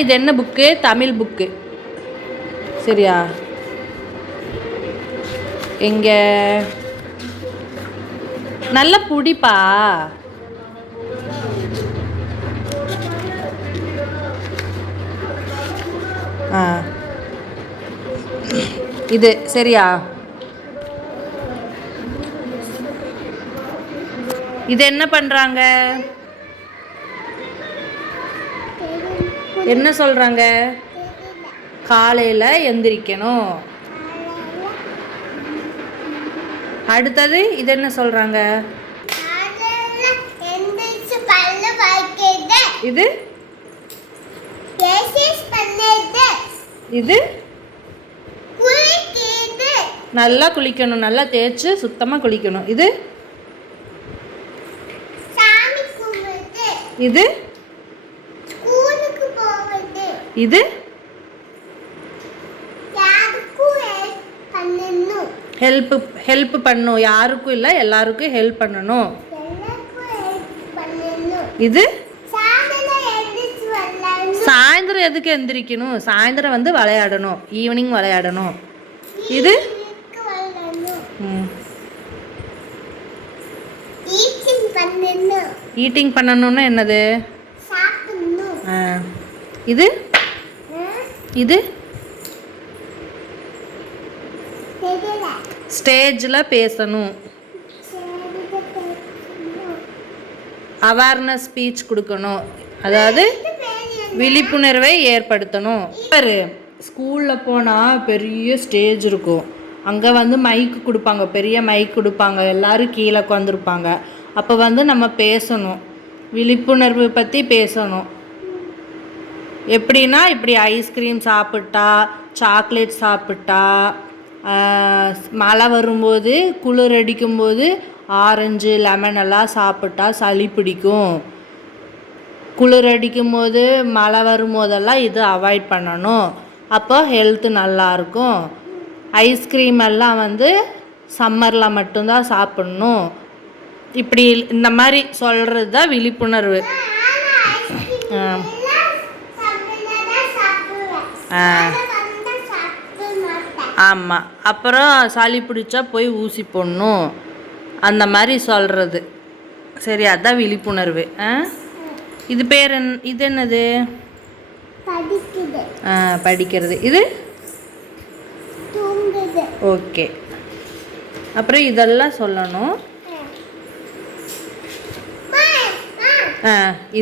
இது என்ன book? Tamil book. சரியா? எங்க நல்ல புடிப்பா. இது சரியா? இது என்ன பண்றாங்க? என்ன சொல்றாங்க? காலையில் எந்திரிக்கணும். அடுத்தது இது என்ன சொல்றாங்க? இது இது நல்லா குளிக்கணும், நல்லா தேய்ச்சி சுத்தமாக குளிக்கணும். இது இது இது ஹெல்ப் பண்ணும். யாருக்கும் இல்லை, எல்லாருக்கும் ஹெல்ப் பண்ணணும். இது சாயந்தரம் எதுக்கு எந்திரிக்கணும்? சாயந்தரம் வந்து விளையாடணும், ஈவினிங் விளையாடணும். இது ஈட்டிங் பண்ணணும்னா என்னது? இது இது ஸ்டேஜில் பேசணும், அவேர்னஸ் ஸ்பீச் கொடுக்கணும், அதாவது விழிப்புணர்வை ஏற்படுத்தணும். ஸ்கூலில் போனால் பெரிய ஸ்டேஜ் இருக்கும், அங்கே வந்து மைக்கு கொடுப்பாங்க, பெரிய மைக் கொடுப்பாங்க, எல்லோரும் கீழே உட்காந்துருப்பாங்க. அப்போ வந்து நம்ம பேசணும், விழிப்புணர்வு பற்றி பேசணும். எப்படின்னா இப்படி ஐஸ்கிரீம் சாப்பிட்டா, சாக்லேட் சாப்பிட்டா, மழை வரும்போது குளிர் அடிக்கும்போது ஆரஞ்சு லெமன் எல்லாம் சாப்பிட்டா சளி பிடிக்கும். குளிர் அடிக்கும்போது மழை வரும்போதெல்லாம் இது அவாய்ட் பண்ணணும், அப்போ ஹெல்த்து நல்லாயிருக்கும். ஐஸ்கிரீம் எல்லாம் வந்து சம்மரில் மட்டும்தான் சாப்பிட்ணும். இப்படி இந்த மாதிரி சொல்கிறது தான் விழிப்புணர்வு. ஆமாம். அப்புறம் சளி பிடிச்சா போய் ஊசி போடணும், அந்த மாதிரி சொல்கிறது. சரி, அதுதான் விழிப்புணர்வு. இது பேர் இது என்னது? படிக்கிறது. இது ஓகே. அப்புறம் இதெல்லாம் சொல்லணும்.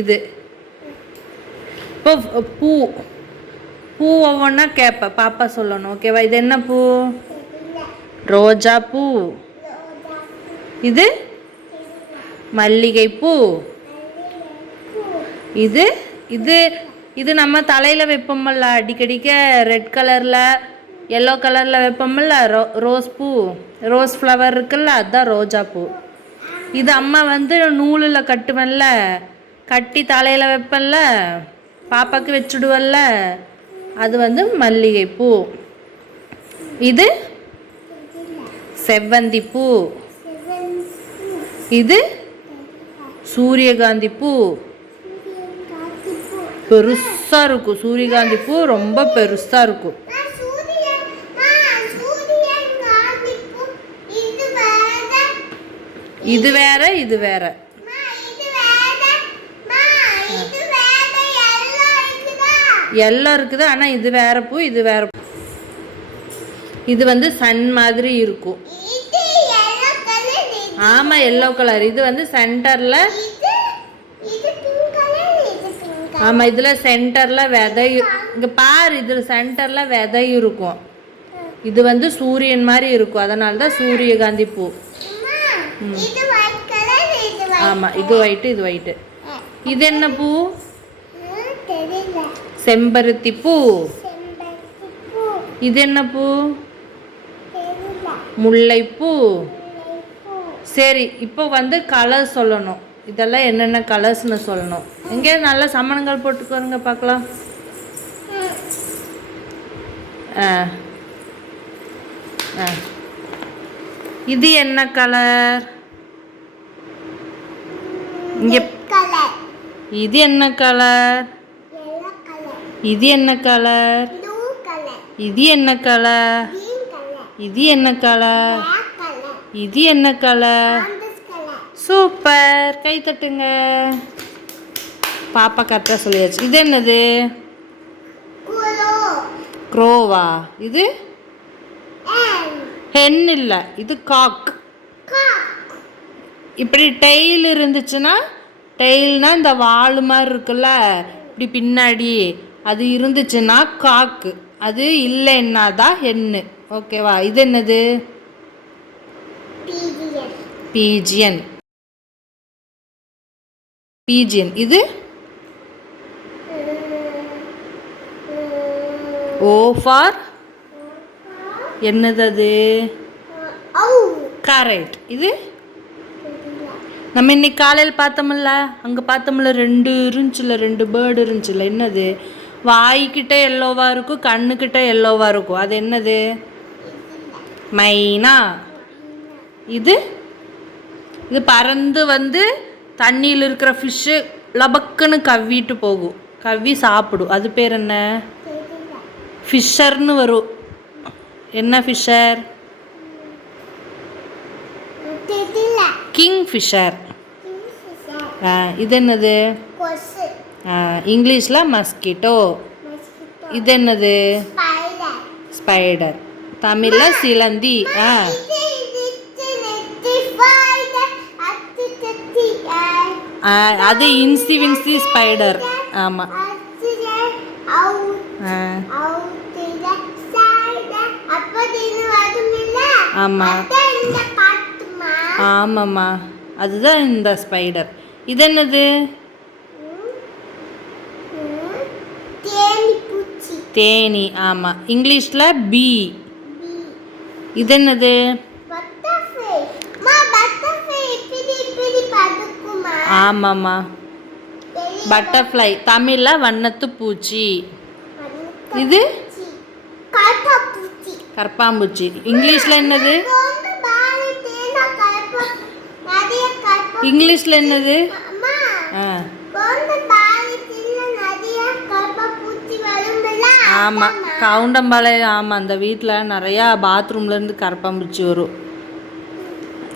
இது இப்போ பூ பூ ஒவ்வொன்றா கேட்பேன், பாப்பா சொல்லணும். ஓகேவா? இது என்ன பூ? ரோஜா பூ. இது மல்லிகைப்பூ. இது இது இது நம்ம தலையில் வைப்போம்ல அடிக்கடிக்க, ரெட் கலரில் எல்லோ கலரில் வைப்போம்ல, ரோஸ் பூ, ரோஸ் ஃப்ளவர் இருக்குல்ல, அதுதான் ரோஜா பூ. இது அம்மா வந்து நூலில் கட்டுவேன்ல, கட்டி தலையில் வைப்பேன்ல, பாப்பாவுக்கு வச்சுடுவல்ல, அது வந்து மல்லிகைப்பூ. இது செவ்வந்தி பூ. இது சூரியகாந்தி பூ. பெருசாக இருக்கும் சூரியகாந்தி பூ, ரொம்ப பெருசாக இருக்கும். இது வேற, இது வேற. எல்லாம் இருக்குது, ஆனால் இது வேற பூ, இது வேற பூ. இது வந்து சன் மாதிரி இருக்கும். ஆமாம், எல்லோ கலர். இது வந்து சென்டரில், ஆமாம், இதில் சென்டரில் விதை. இங்கே பாரு, இதில் சென்டரில் விதை இருக்கும். இது வந்து சூரியன் மாதிரி இருக்கும், அதனால தான் சூரியகாந்தி பூ. ஆமாம், இது ஒயிட்டு, இது ஒயிட்டு. இது என்ன பூ? செம்பருத்தி பூ. இது என்ன பூ? முல்லைப்பூ. சரி, இப்போ வந்து கலர் சொல்லணும். இதெல்லாம் என்னென்ன கலர்ஸ்னு சொல்லணும். எங்கே நல்ல சமணங்கள் போட்டுக்கோங்க பார்க்கலாம். இது என்ன கலர்? இங்கே இது என்ன கலர்? இது என்ன கலர்? இது என்ன கலர்? இது என்ன கலர்? இது என்ன கலர்? சூப்பர், கை தட்டுங்க. பாப்பா கரெக்டாக சொல்லியாச்சு. இது என்னது? க்ரோவா? இது ஹென் இல்லை, இது காக். இப்படி டெய்ல் இருந்துச்சுன்னா, டெய்ல்னா இந்த வால் மாதிரி இருக்குல்ல இப்படி பின்னாடி, அது இருந்துச்சுன்னா காக்கு, அது இல்லைன்னா தான் ஹென்னு. ஓகேவா? இது என்னது? பீஜியன். பீஜியன். இது ஓ ஃபார் என்னது? அது கரெக்ட். இது நம்ம இன்னைக்கு காலையில் பார்த்தோம்ல, அங்கே பார்த்தோம்ல, 2 இருந்துச்சுல, 2 பேர்டு இருந்துச்சுல. என்னது? வாய்க்கிட்ட எல்லோவாக இருக்கும், கண்ணுக்கிட்ட எல்லோவாக இருக்கும். அது என்னது? மைனா. இது இது பறந்து வந்து தண்ணியில் இருக்கிற ஃபிஷ்ஷு லபக்குன்னு கவ்விட்டு போகும், கவ்வி சாப்பிடும். அது பேர் என்ன? ஃபிஷ்ஷர்னு வரும். என்ன ஃபிஷ்ஷர்? King Fisher. இது என்னது? இங்கிலீஷில் மஸ்கிட்டோ. இது என்னது? ஸ்பைடர். தமிழில் சிலந்தி. அது இன்சி வின்சி ஸ்பைடர். ஆமாம். ஆமாம் ஆமாம்மா, அதுதான் இந்த ஸ்பைடர். இது என்னது? தேனி. ஆமாம், இங்கிலீஷில் பீ. இது என்னது? ஆமாம்மா, பட்டர்ஃப்ளை. தமிழில் வண்ணத்து பூச்சி. இது கற்பாம்பூச்சி. இங்கிலீஷில் என்னது? இங்கிலீஷில் என்னது? ஆமாம், கவுண்டம்பாளையம். ஆமாம், அந்த வீட்டில் நிறையா பாத்ரூம்லேருந்து கரப்பாம்பூச்சி வரும்.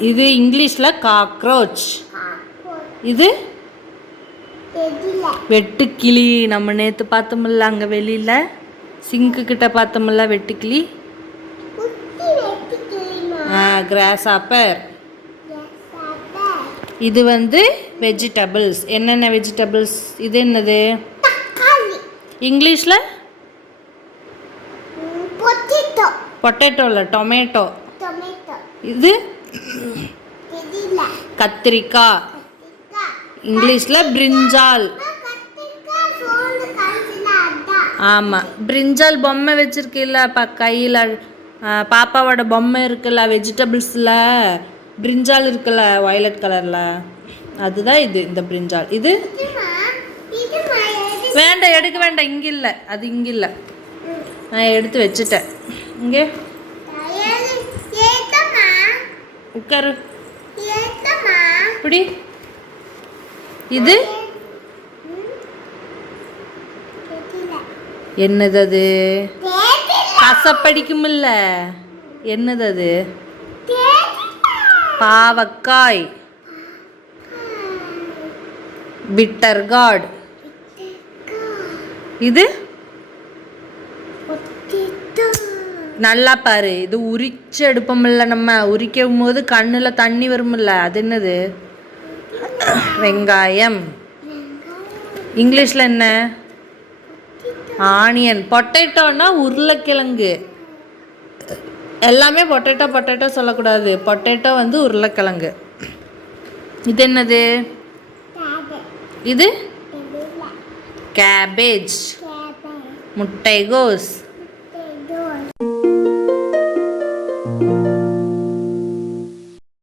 இது இங்கிலீஷில் காக்ரோச். இது வெட்டுக்கிளி. நம்ம நேற்று பார்த்தோம்ல, அங்கே வெளியில் சிங்க்கு கிட்ட பார்த்தோம்ல, வெட்டுக்கிளி. Cross offer. இது வந்து வெஜிடபிள்ஸ். என்னென்ன வெஜிடபிள்ஸ்? இது என்னது? இங்கிலீஷில் பொட்டேட்டோ இல்லை, டொமேட்டோ. இது கத்திரிக்காய். இங்கிலீஷில் பிரிஞ்சால். ஆமாம், பிரிஞ்சால் பொம்மை வச்சுருக்கீல்ல கையில், பாப்பாவோட பொம்மை இருக்குல்ல, வெஜிடபிள்ஸில் பிரிஞ்சால் இருக்குல்ல வயலட் கலரில், அதுதான் இது, இந்த பிரிஞ்சால். இது வேண்டாம், எடுக்க வேண்டாம், இங்கே இல்லை, அது இங்கே இல்லை, நான் எடுத்து வச்சுட்டேன். இங்கே உட்காரு, இப்படி. இது என்னது? அது கசப்படிக்குமில்ல, என்னது? அது பாவக்காய். Bitter card. இது நல்லா பாரு, இது உரிச்சு எடுப்போம்ல, நம்ம உரிக்கும் போது கண்ணில் தண்ணி வரும்ல, அது என்னது? வெங்காயம். இங்கிலீஷில் என்ன? ஆனியன். பொட்டேட்டோன்னா உருளைக்கிழங்கு. எல்லாமே பொட்டேட்டோ பொட்டேட்டோ சொல்லக்கூடாது, பொட்டேட்டோ வந்து உருளைக்கிழங்கு. இது என்னது? இது கேபேஜ். முட்டைகோஸ்.